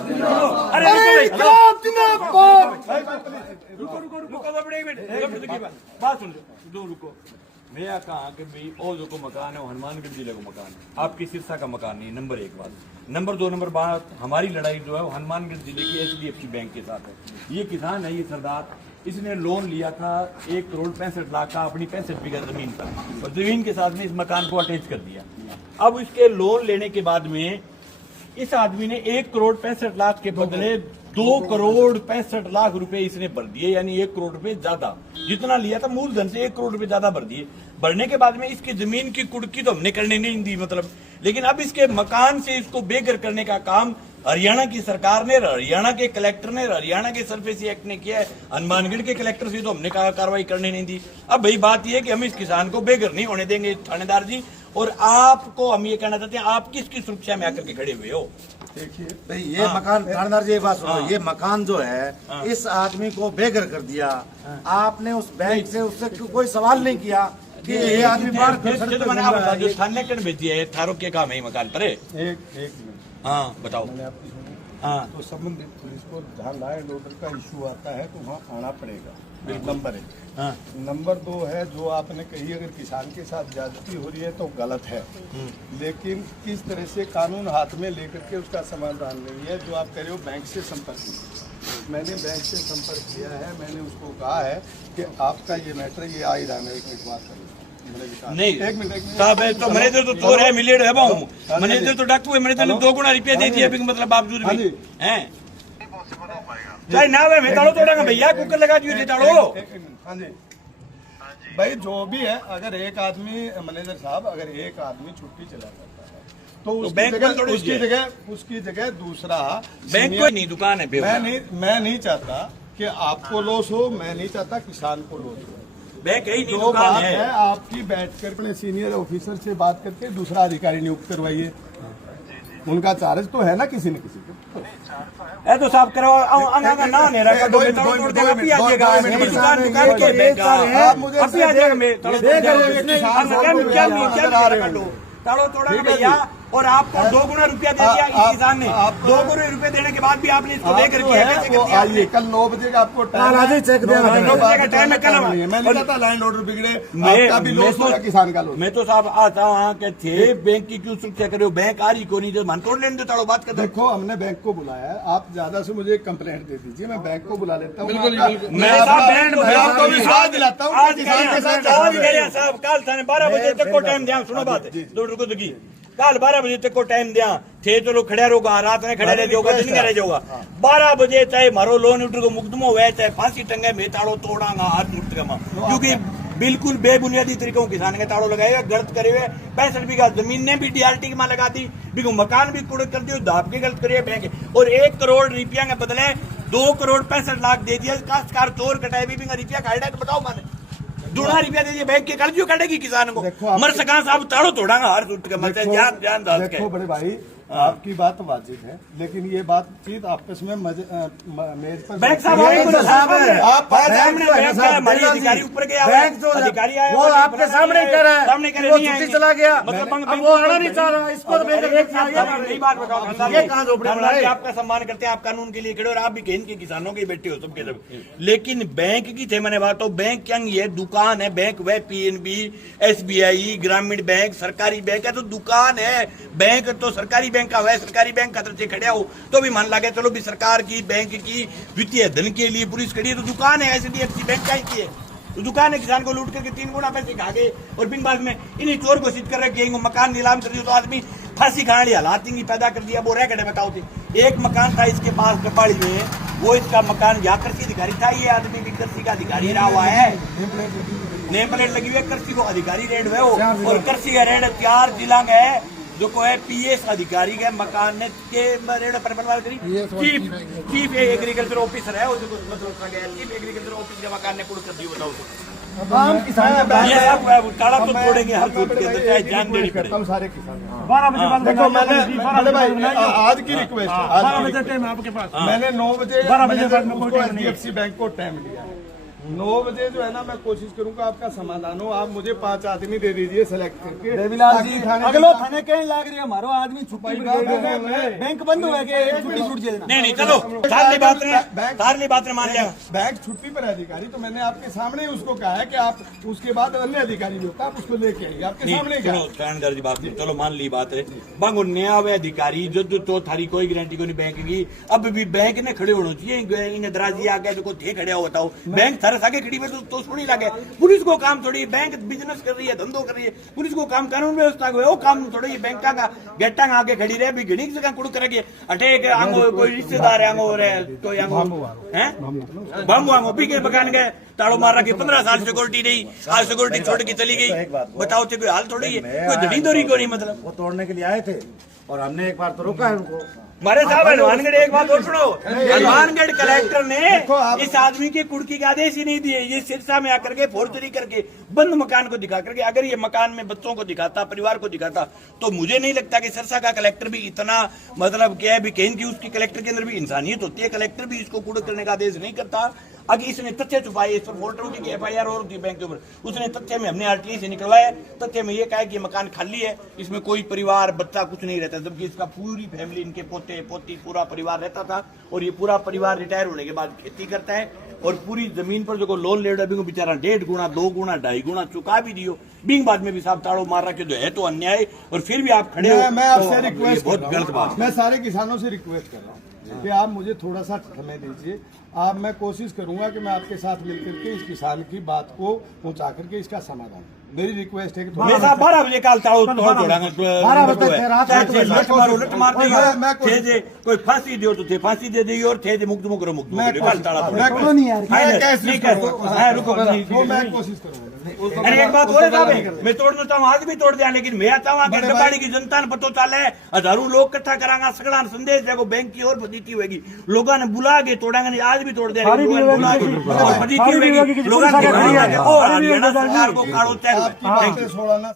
अरे बात सुन दो रुको। मैं यहाँ कहा कि भाई ओ जो को मकान है वो हनुमानगढ़ जिले का मकान है, आपकी सिरसा का मकान नहीं। नंबर एक बात। नंबर दो नंबर बात, हमारी लड़ाई जो है वो हनुमानगढ़ जिले की HDFC बैंक के साथ है। ये किसान है, ये सरदार, इसने लोन लिया था 1,65,00,000 का अपनी 65 बीघा जमीन पर, और जमीन के साथ में इस मकान को अटैच कर दिया। अब इसके लोन लेने के बाद में इस आदमी ने 1,65,00,000 के बदले 2,65,00,000 रुपए इसने भर दिए, यानी 1 करोड़ रुपए ज्यादा। जितना लिया था मूलधन से 1 करोड़ रुपए ज्यादा भर दिए। भरने के बाद में इसकी जमीन की कुड़की तो हमने करने नहीं दी मतलब, लेकिन अब इसके मकान से इसको बेघर करने का काम हरियाणा की सरकार ने, हरियाणा के कलेक्टर ने, हरियाणा के सरफेसी एक्ट ने किया है। हनुमानगढ़ के कलेक्टर से तो हमने कार्रवाई करने नहीं दी। अब भाई बात यह है कि हम इस किसान को बेघर नहीं होने देंगे थानेदार जी। और आपको हम ये कहना चाहते हैं, आप किसकी सुरक्षा में आकर के खड़े हुए हो? देखिए भाई ये मकान, थानेदार जी बात सुनो, ये मकान जो है इस आदमी को बेघर कर दिया। आपने उस बैंक से उससे कोई सवाल नहीं किया कि ये आदमी बाहर जो थाने कण भेजी है थारो के काम है मकान पर। एक मिनट, हाँ बताओ। मैंने आपकी सुनी। हाँ तो संबंधित पुलिस को जहाँ लॉ एंड ऑर्डर का इशू आता है तो वहाँ आना पड़ेगा, नंबर 1। हाँ नंबर 2 है जो आपने कही, अगर किसान के साथ ज्यादती हो रही है तो गलत है, लेकिन किस तरह से कानून हाथ में लेकर के उसका समाधान नहीं है। जो आप कह रहे हो बैंक से संपर्क कीजिए, मैंने बैंक से संपर्क किया है। मैंने उसको कहा है कि आपका ये मैटर ये आ ही रहा है, एक मिनट बात करूँ नहीं एक मिनट साहब है तो मैनेजर तो चोर है, मिलेड है बाहू, मैनेजर तो डाकू है, मैनेजर ने 2 गुना रुपया दे दिया मतलब बावजूद भी हैं। चाहे ना मैं ताड़ो तोड़ांगा भैया, कुकर लगा दियो ताड़ो। हाँ जी भाई, जो भी है, अगर एक आदमी मैनेजर साहब, अगर एक आदमी छुट्टी चला जाता है तो उसकी जगह दूसरा बैंक को नहीं, दुकान है। मैं नहीं चाहता कि आपको लॉस हो, मैं नहीं चाहता किसान को लॉस हो। बैंक है ही नहीं, जो बात है आपकी बैठकर अपने सीनियर ऑफिसर से बात करके दूसरा अधिकारी नियुक्त करवाइए। उनका चार्ज तो है ना किसी न किसी को। ए तो साहब करवा अंगा ना ने रखा तो मैं तोड़ देगा, अभी आ जाएगा मेरी दुकान के बैंक आप मुझे अभी आ जाएगा। मैं क्या ताड़ो तोड़ा भैया, और आपको 2 गुना रुपया दे दिया इस किसान ने। 2 गुना रुपये देने के बाद भी आपने इसको लेकर किया। आइए कल 9 बजे का आपको टाइम है, चेक देना, 9 बजे का टाइम है कल। मैं नहीं चाहता लाइन ऑर्डर बिगड़े, आपका भी लॉस होगा, किसान का लॉस। मैं तो साहब आता वहाँ के थे, बैंक की क्यों सुरक्षा करे हो? बैंक आ रही को नहीं, जो मन तोड़ लेने दो, बात कर। देखो हमने बैंक को बुलाया है, आप ज्यादा से मुझे कंप्लेंट दे दीजिए, मैं बैंक को बुला लेता हूँ। मैं आपको विश्वास दिलाता हूँ साहब, कल थाने 12 बजे तक को टाइम दिया। सुनो बात, 2 रुको तो की कल 12 बजे तक को टाइम दिया थे, तो लोग खड़ा रहोगा, रात में खड़ा रह जाओगा, दिन में रह जाओगा। 12 बजे चाहे मारो लोन उठ को मुकदमा हुआ है, चाहे फांसी टंगे, मैं ताड़ो तोड़ांगा हाथ मुठ का, क्योंकि बिल्कुल बेबुनियादी तरीकों किसान के ताड़ो लगाएगा। गलत करे हुए 65 बीघा जमीन ने भी DRT की मां लगा दी, बिगो मकान भी कुड़ कर दियो, दाप के गलत करे बैंक, और 1 करोड़ रुपया के बदले 2,65,00,000 दे दिया। काश्तकार चोर कटाए भी रुपया खाएगा, तो बताओ मैंने 2 रुपया दे दिए, बैंक के कर्ज कटेगी किसान को। मर सका साहब ताड़ो तोड़ांगा हर टूट के, जान देखो बड़े भाई, आपकी बात वाजिब है, लेकिन ये बातचीत आपस में मेज पर बैंक साहब हमारी अधिकारी ऊपर गया, अधिकारी आया वो आपके सामने कह रहा है, सामने कह रहा है चला गया, मतलब वो आना नहीं चाह रहा, इसको बात बताओ। आपका सम्मान करते हैं, आप कानून के लिए खड़े, और आप भी कहीं के किसानों के बैठे हो सबके सब, लेकिन बैंक की थे मैंने बात। बैंक क्या ये दुकान है, बैंक वह PNB SBI ग्रामीण बैंक सरकारी बैंक है, तो दुकान है। बैंक तो सरकारी बैंक का है, सरकारी बैंक का तरफ से खड़ा हो तो भी मान लगे, चलो भी सरकार की बैंक की वित्तीय धन के लिए पुलिस खड़ी है, तो दुकान है HDFC बैंक का ही है, तो दुकान है। किसान को लूट करके 3 गुना पैसे खा गए, और बिन बाद में इन्हीं चोर घोषित कर रखे, मकान नीलाम कर दिया, तो आदमी फांसी खाने वाली हालात पैदा कर दिया। वो रह गए बताओ थे, एक मकान था इसके पास कपाड़ी में, वो इसका मकान या कृषि अधिकारी था, ये आदमी भी कृषि का अधिकारी रहा हुआ है, नेम प्लेट लगी हुई है, कृषि को अधिकारी रेड हुए हो, और कृषि का रेड 4 जिला है, जो को है PS अधिकारी के मकान ने के चीफ एग्रीकल्चर ऑफिसर है, चीफ एग्रीकल्चर ऑफिसर के मकान ने कुड़ कर दिया। बताओ काला तो छोड़ेंगे हर छूट के अंदर, चाहे जान देनी पड़े। सारे किसान 12 बजे बाद देखो, मैंने आज की रिक्वेस्ट है, 12 बजे टाइम आपके पास, मैंने 9 बजे 12 बजे बाद में HDFC बैंक को टाइम दिया, 9 बजे जो है ना मैं कोशिश करूंगा आपका समाधान हो। आप मुझे 5 आदमी दे दीजिए सेलेक्ट करके। देवीलाल जी अगलो थाने कहने लाग रही है हमारो आदमी छुट्टी बैंक बंद हो गया छुट्टी छूट जाए। नहीं चलो सारी बातें मान लिया। बैंक छुट्टी पर है अधिकारी, तो मैंने आपके सामने ही उसको कहा है कि आप उसके बाद अन्य अधिकारी भी होता है, आप उसको लेके आइए। आपके सामने बात चलो मान ली बात है। बांगो नया हुआ अधिकारी जो तो थारी कोई गारंटी को नहीं बैंक की। अब भी बैंक ने खड़े होना चाहिए। इन दराजी आ गया जो थे खड़े होता हो बैंक थारे आगे खड़ी हुई तो थोड़ी लगे। पुलिस को काम थोड़ी, बैंक बिजनेस कर रही है, धंधो कर रही है, पुलिस को काम कानून व्यवस्था को वो काम थोड़ी। बैंक का गेटा आगे खड़ी रहे भी घड़ी जगह कुड़ करके अटे आंगो कोई रिश्तेदार आंगो रे तो आंगो हैं बांगो आंगो पी के बगान गए ताड़ो मार रखी। 15 साल सिक्योरिटी रही, आज सिक्योरिटी छोड़ के चली गई। बताओ कोई हाल थोड़ी है, कोई धड़ी दौरी को नहीं। मतलब वो तोड़ने के लिए आए थे और हमने एक बार तो रोका है उनको। हमारे साहब हनुमानगढ़ एक बात और सुनो, हनुमानगढ़ कलेक्टर ने इस आदमी के कुड़की का आदेश ही नहीं दिए। ये सिरसा में आकर के फोर्जरी करके बंद मकान को दिखा करके, अगर ये मकान में बच्चों को दिखाता, परिवार को दिखाता, तो मुझे नहीं लगता कि सिरसा का कलेक्टर भी इतना मतलब क्या है भी कहीं की उसकी कलेक्टर के अंदर भी इंसानियत होती है। कलेक्टर भी इसको कूड़ा करने का आदेश नहीं करता। अगर इसने तथ्य छुपाए, इस पर वोटर की FIR और थी बैंक के ऊपर, उसने तथ्य में हमने RTI से निकलवाया। तथ्य में ये कहा कि मकान खाली है, इसमें कोई परिवार बच्चा कुछ नहीं रहता, जबकि इसका पूरी फैमिली, इनके पोते पोती पूरा परिवार रहता था। और ये पूरा परिवार रिटायर होने के बाद खेती करता है और पूरी जमीन पर जो लोन ले रहा बेचारा 1.5 गुना 2 गुना 2.5 गुना चुका भी दियो। बिंग बाद में भी साहब ताड़ो मार रखे जो है तो अन्याय, और फिर भी आप खड़े हो। मैं आपसे रिक्वेस्ट बहुत गलत बात। मैं सारे किसानों से रिक्वेस्ट कर रहा हूँ कि आप मुझे थोड़ा सा समय दीजिए। आप मैं कोशिश करूंगा कि मैं आपके साथ मिलकर के इस किसान की बात को पहुंचा करके इसका समाधान, मेरी रिक्वेस्ट है कि 12 बजे काल ताड़ो लट मार कोई फांसी दियो तो थे फांसी दे दी और थे मुक्त मुकरो मुक्त मैं कोशिश करूंगा। एक बात और है, मैं तोड़ना चाहूँ आज भी तोड़ दिया, लेकिन मैं चाहूँ कि कबाड़ी की जनता ने पतो चाले हजारों लोग इकट्ठा करांगा, सगड़ा संदेश देखो बैंक की और फजीती होगी। लोगों ने बुला के तोड़ेंगे, आज भी तोड़ दिया फजीती होगी। लोगों ने सरकार को काढ़ो चाहिए।